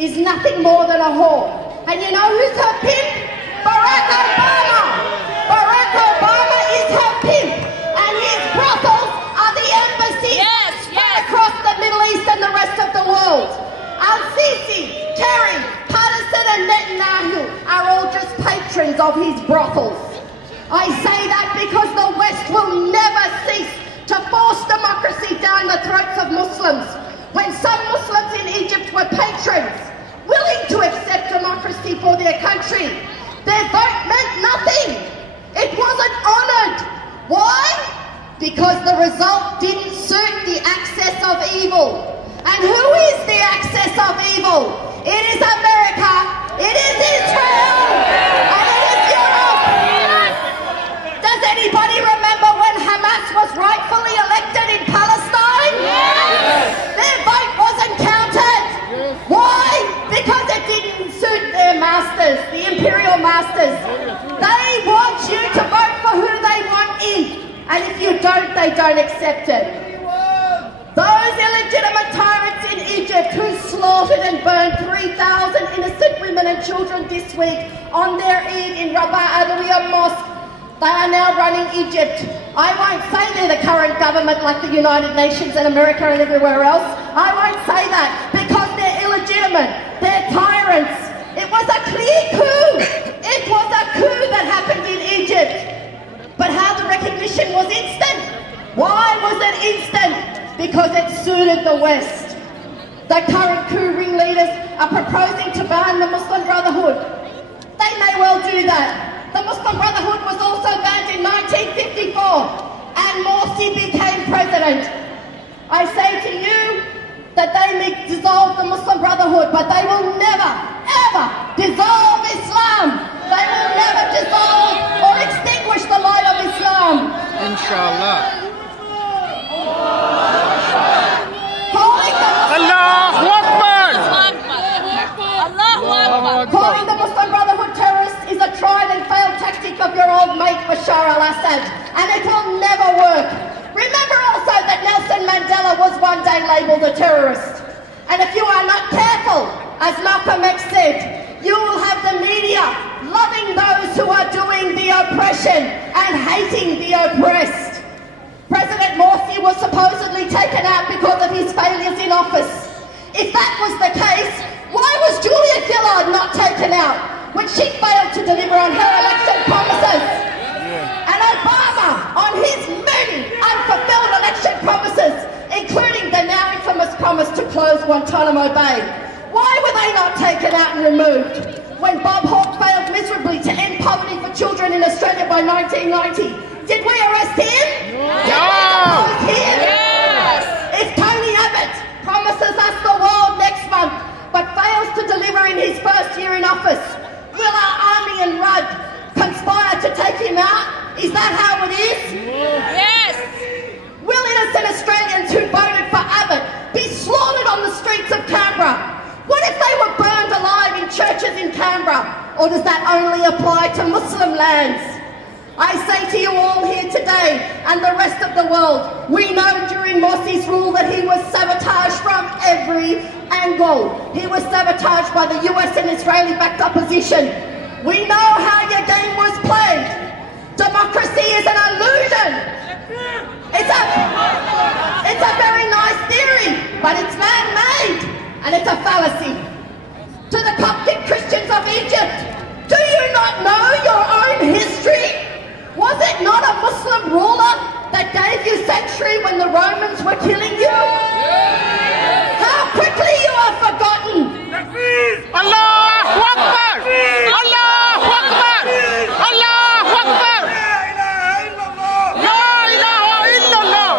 is nothing more than a whore. And you know who's her pimp? Barack Obama! Barack Obama is her pimp, and his brothels are the embassies across the Middle East and the rest of the world. SISI, Kerry, Patterson and Netanyahu are all just patrons of his brothels. I say that because the West will never cease to force democracy down the throats of Muslims. When some Muslims in Egypt were patrons, willing to accept democracy for their country, their vote meant nothing. It wasn't honoured. Why? Because the result didn't suit the axis of evil. And who is the axis of evil? It is America, it is Israel, and it is Europe. Does anybody remember when Hamas was rightfully elected in Palestine? Their vote wasn't counted. Why? Because it didn't suit their masters, the imperial masters. They want you to vote for who they want in, and if you don't, they don't accept it. Those illegitimate tyrants in Egypt who slaughtered and burned 3,000 innocent women and children this week on their Eid in Rabat Adawiya Mosque, they are now running Egypt. I won't say they're the current government like the United Nations and America and everywhere else. I won't say that because they're illegitimate. They're tyrants. It was a clear coup. It was a coup that happened in Egypt. But how the recognition was instant. Why was it instant? Because it suited the West. The current coup ringleaders are proposing to ban the Muslim Brotherhood. They may well do that. The Muslim Brotherhood was also banned in 1954 and Morsi became president. I say to you that they may dissolve the Muslim Brotherhood, but they will never, ever dissolve Islam. They will never dissolve or extinguish the light of Islam. Inshallah. Allahu Akbar! Calling the Muslim Brotherhood terrorists is a tried and failed tactic of your old mate Bashar al-Assad, and it will never work. Remember also that Nelson Mandela was one day labelled a terrorist. And if you are not careful, as Malcolm X said, you will have the media loving those who are doing the oppression and hating the oppressed. President Morsi was supposedly taken out because of his failures in office. If that was the case, why was Julia Gillard not taken out when she failed to deliver on her election promises? And Obama on his many unfulfilled election promises, including the now infamous promise to close Guantanamo Bay. Why were they not taken out and removed? When Bob Hawke failed miserably to end poverty for children in Australia by 1990, did we arrest him? Did we depose him? Yes! If Tony Abbott promises us the world next month but fails to deliver in his first year in office, will our army and Rudd conspire to take him out? Is that how it is? Yes! Will innocent Australians who voted for Abbott be slaughtered on the streets of Canberra? What if they were burned alive in churches in Canberra? Or does that only apply to Muslim lands? I say to you all here today and the rest of the world, we know during Morsi's rule that he was sabotaged from every angle. He was sabotaged by the US and Israeli-backed opposition. We know how your game was played. Democracy is an illusion. It's a very nice theory, but it's man-made and it's a fallacy. To the Coptic Christians of Egypt, do you not know your own history? Was it not a Muslim ruler that gave you sanctuary when the Romans were killing you? How quickly you are forgotten! Allahu Akbar! Allahu Akbar! Allahu Akbar! La ilaha illallah!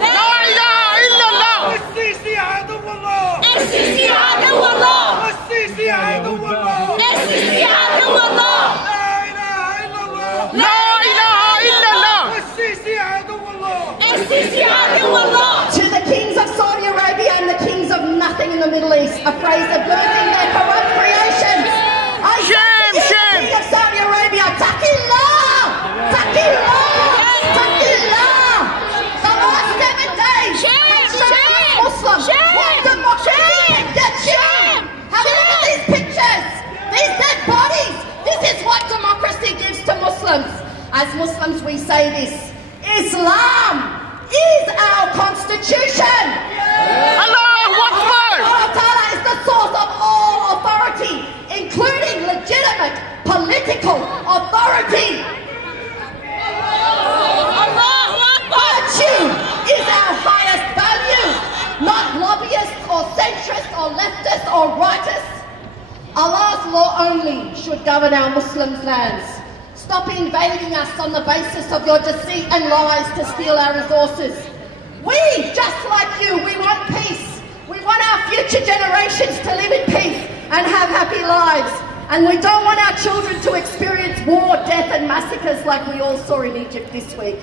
La ilaha illallah! السيسي عدو الله! السيسي عدو الله! السيسي عدو الله! السيسي عدو الله! لا إله إلا الله! La ilaha illallah! السيسي عدو الله! السيسي عدو الله! To the kings of Saudi Arabia and the kings of nothing in the Middle East, afraid of losing their corrupt creations. I say to you, the king of Saudi Arabia, Taqillah! Taqillah! Taqillah! The last 7 days, Constitution. Allahu Akbar. Allah Ta'ala is the source of all authority, including legitimate political authority. Virtue is our highest value, not lobbyists or centrists or leftists or rightists. Allah's law only should govern our Muslims' lands. Stop invading us on the basis of your deceit and lies to steal our resources. We, just like you, we want peace. We want our future generations to live in peace and have happy lives. And we don't want our children to experience war, death and massacres like we all saw in Egypt this week.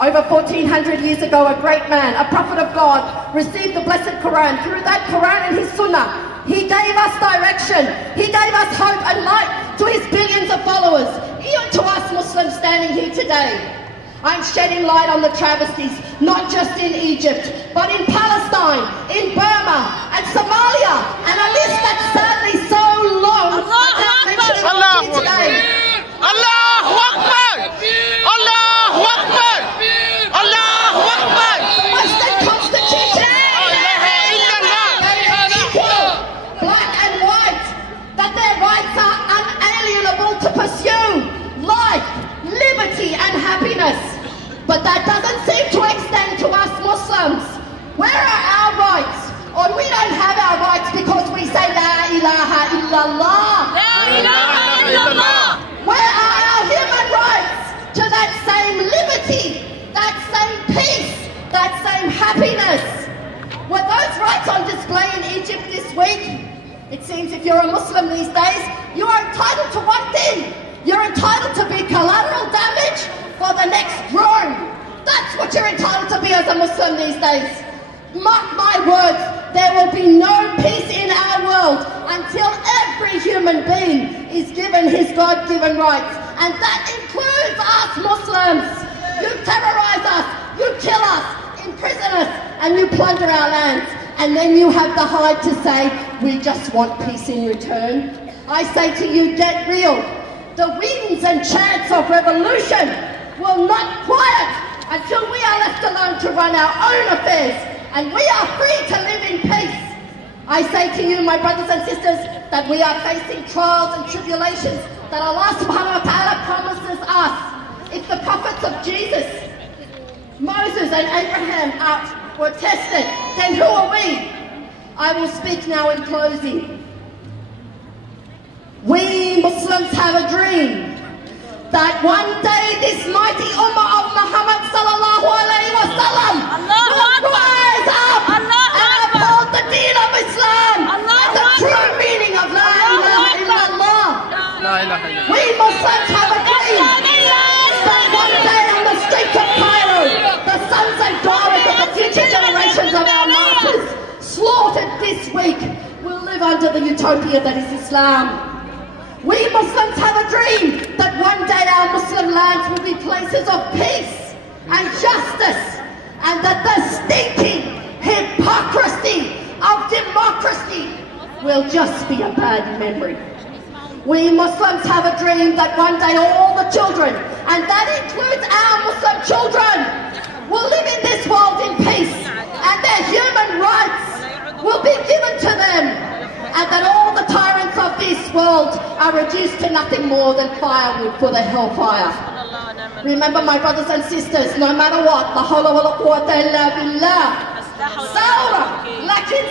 Over 1400 years ago, a great man, a prophet of God, received the blessed Quran. Through that Quran and his Sunnah, he gave us direction. He gave us hope and light to his billions of followers, even to us Muslims standing here today. I'm shedding light on the travesties, not just in Egypt, but in Palestine, in Burma, and Somalia, and a list that's sadly so long. I can't mention it all here today. Allahu Akbar. Allahu Akbar. Allahu Akbar. The Western Constitution, black and white, that their rights are unalienable to pursue life, liberty and happiness. But that doesn't seem to extend to us Muslims. Where are our rights? Or we don't have our rights because we say La ilaha illallah. La ilaha illallah. Where are our human rights to that same liberty, that same peace, that same happiness? Were those rights on display in Egypt this week? It seems if you're a Muslim these days, you are entitled to one thing. You're entitled to be collateral damage for the next drone. That's what you're entitled to be as a Muslim these days. Mark my words, there will be no peace in our world until every human being is given his God-given rights. And that includes us Muslims. You terrorize us, you kill us, imprison us, and you plunder our lands. And then you have the hide to say, we just want peace in return. I say to you, get real. The winds and chants of revolution will not quiet until we are left alone to run our own affairs and we are free to live in peace. I say to you, my brothers and sisters, that we are facing trials and tribulations that Allah subhanahu wa ta'ala promises us. If the prophets of Jesus, Moses and Abraham were tested, then who are we? I will speak now in closing. We Muslims have a dream that one day this mighty ummah of Muhammad sallallahu alayhi wa sallam will rise up and uphold the deen of Islam and the true meaning of La ilaha illallah. We Muslims have a dream that one day on the streets of Cairo, the sons and daughters of the future generations of our martyrs slaughtered this week will live under the utopia that is Islam. We Muslims have a dream that one day our Muslim lands will be places of peace and justice, and that the stinking hypocrisy of democracy will just be a bad memory. We Muslims have a dream that one day all the children, and that includes our Muslim children, will live in this world in peace, and their human rights will be given to them, and that all the tyrants of this world are reduced to nothing more than firewood for the hellfire. Remember, my brothers and sisters, no matter what, la hawla wa la quwwata illa billah. Saura, lakin